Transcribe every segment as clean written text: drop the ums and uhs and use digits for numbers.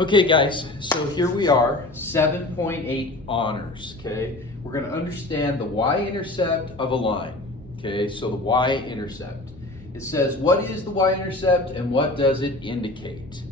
Okay guys, so here we are, 7.8 honors, okay? We're gonna understand the y-intercept of a line, okay? So the y-intercept. It says, what is the y-intercept and what does it indicate?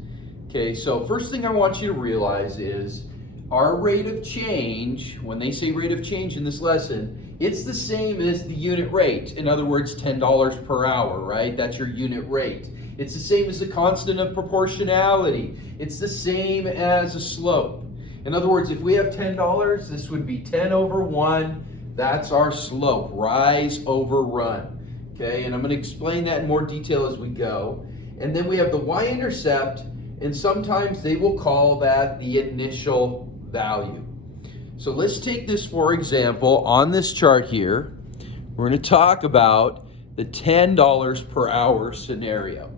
Okay, so first thing I want you to realize is our rate of change, when they say rate of change in this lesson, it's the same as the unit rate. In other words, $10 per hour, right? That's your unit rate. It's the same as the constant of proportionality. It's the same as a slope. In other words, if we have $10, this would be 10 over 1. That's our slope, rise over run. Okay, and I'm going to explain that in more detail as we go. And then we have the y-intercept, and sometimes they will call that the initial value. So let's take this, for example, on this chart here. We're going to talk about the $10 per hour scenario.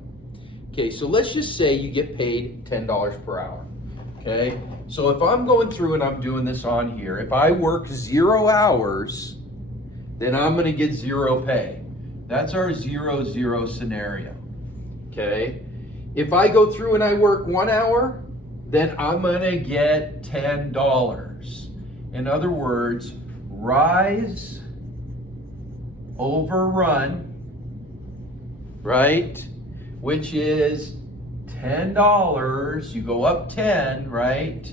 Okay, so let's just say you get paid $10 per hour. Okay, so if I'm going through and I'm doing this on here, if I work 0 hours, then I'm going to get 0 pay. That's our 0-0 scenario. Okay, if I go through and I work 1 hour, then I'm going to get $10. In other words, rise over run, right? Which is $10. You go up 10, right?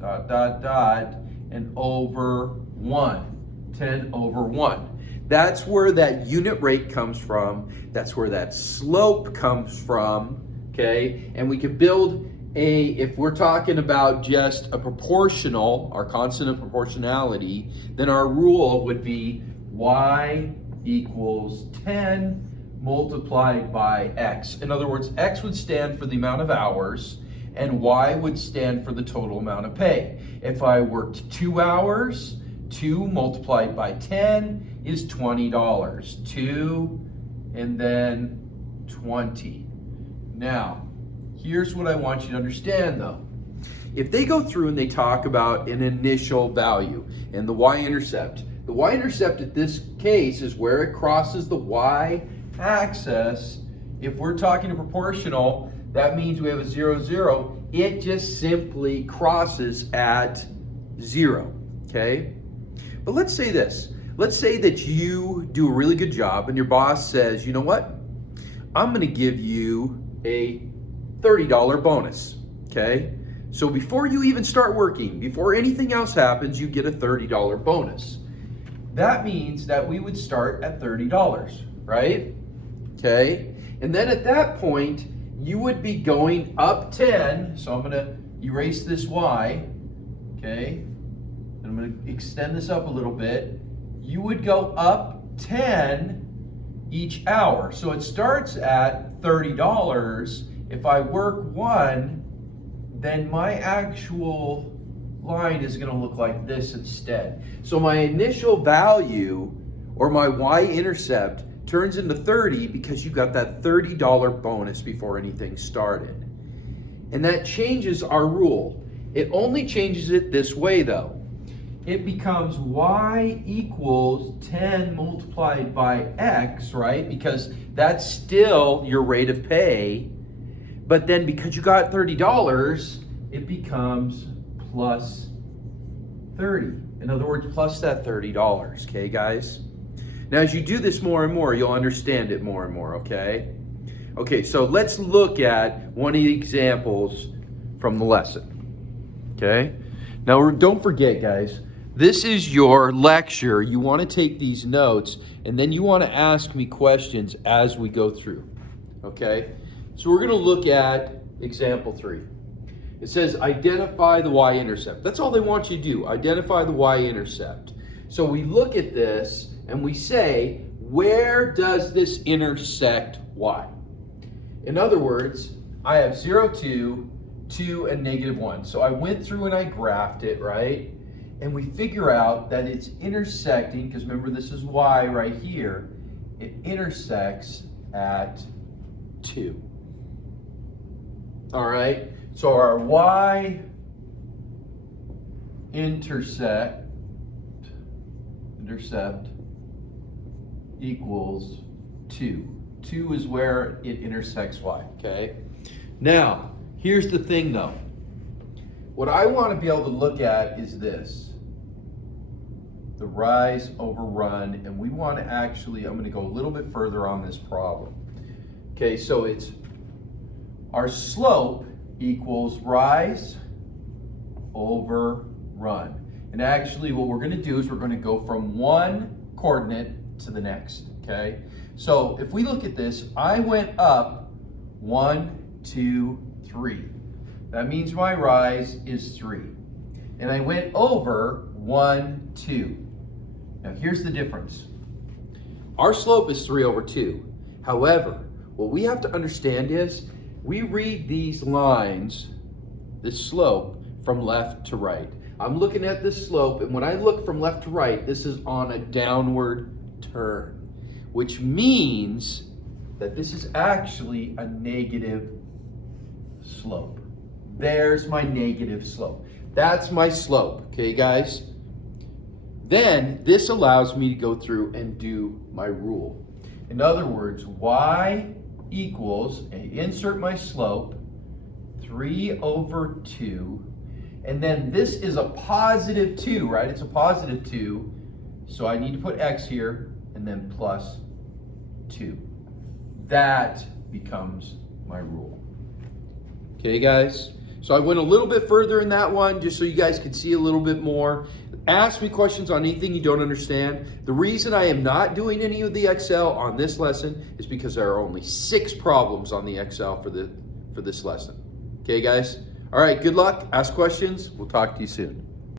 Dot, dot, dot, and over 1. 10 over 1. That's where that unit rate comes from. That's where that slope comes from, okay? And we could build if we're talking about just a proportional, our constant of proportionality, then our rule would be y equals 10 multiplied by x. In other words, x would stand for the amount of hours and y would stand for the total amount of pay. If I worked 2 hours, 2 multiplied by 10 is $20. 2 and then 20. Now, here's what I want you to understand though. If they go through and they talk about an initial value and the y-intercept, the y-intercept at this case is where it crosses the y-axis. If we're talking a proportional, that means we have a 0-0. It just simply crosses at 0, okay? But let's say this. Let's say that you do a really good job and your boss says, you know what? I'm gonna give you a $30 bonus, okay? So before you even start working, before anything else happens, you get a $30 bonus. That means that we would start at $30, right? Okay, and then at that point, you would be going up 10. So I'm gonna erase this y, okay? And I'm gonna extend this up a little bit. You would go up 10 each hour. So it starts at $30. If I work 1, then my actual line is going to look like this instead. So my initial value, or my y-intercept, turns into 30 because you got that $30 bonus before anything started. And that changes our rule. It only changes it this way though. It becomes y equals 10 multiplied by x, right? Because that's still your rate of pay. But then because you got $30, it becomes plus 30. In other words, plus that $30, okay guys? Now as you do this more and more, you'll understand it more and more, okay? Okay, so let's look at one of the examples from the lesson, okay? Now don't forget guys, this is your lecture. You want to take these notes and then you want to ask me questions as we go through, okay? So we're going to look at example 3. It says identify the y-intercept. That's all they want you to do, identify the y-intercept. So we look at this and we say, where does this intersect y? In other words, I have 0, 2, 2, and -1. So I went through and I graphed it, right? And we figure out that it's intersecting, because remember this is y right here, it intersects at 2. All right, so our y-intercept equals 2. 2 is where it intersects y, okay? Now, here's the thing though. what I want to be able to look at is this. The rise over run, and we want to actually, I'm going to go a little bit further on this problem. Okay, so it's our slope equals rise over run. And actually what we're going to do is we're going to go from one coordinate to the next, okay? So if we look at this, I went up 1, 2, 3. That means my rise is 3. And I went over 1, 2. Now here's the difference. Our slope is 3 over 2. However, what we have to understand is we read these lines, this slope, from left to right. I'm looking at this slope, and when I look from left to right, this is on a downward turn, which means that this is actually a negative slope. There's my negative slope. That's my slope, okay, guys? Then this allows me to go through and do my rule. In other words, y equals, and insert my slope, 3 over 2, and then this is a positive 2, right? It's a positive 2, so I need to put x here, and then plus 2. That becomes my rule. Okay, guys? So I went a little bit further in that one, just so you guys could see a little bit more. Ask me questions on anything you don't understand. The reason I am not doing any of the Excel on this lesson is because there are only 6 problems on the Excel for this lesson. Okay, guys? All right, good luck. Ask questions. We'll talk to you soon.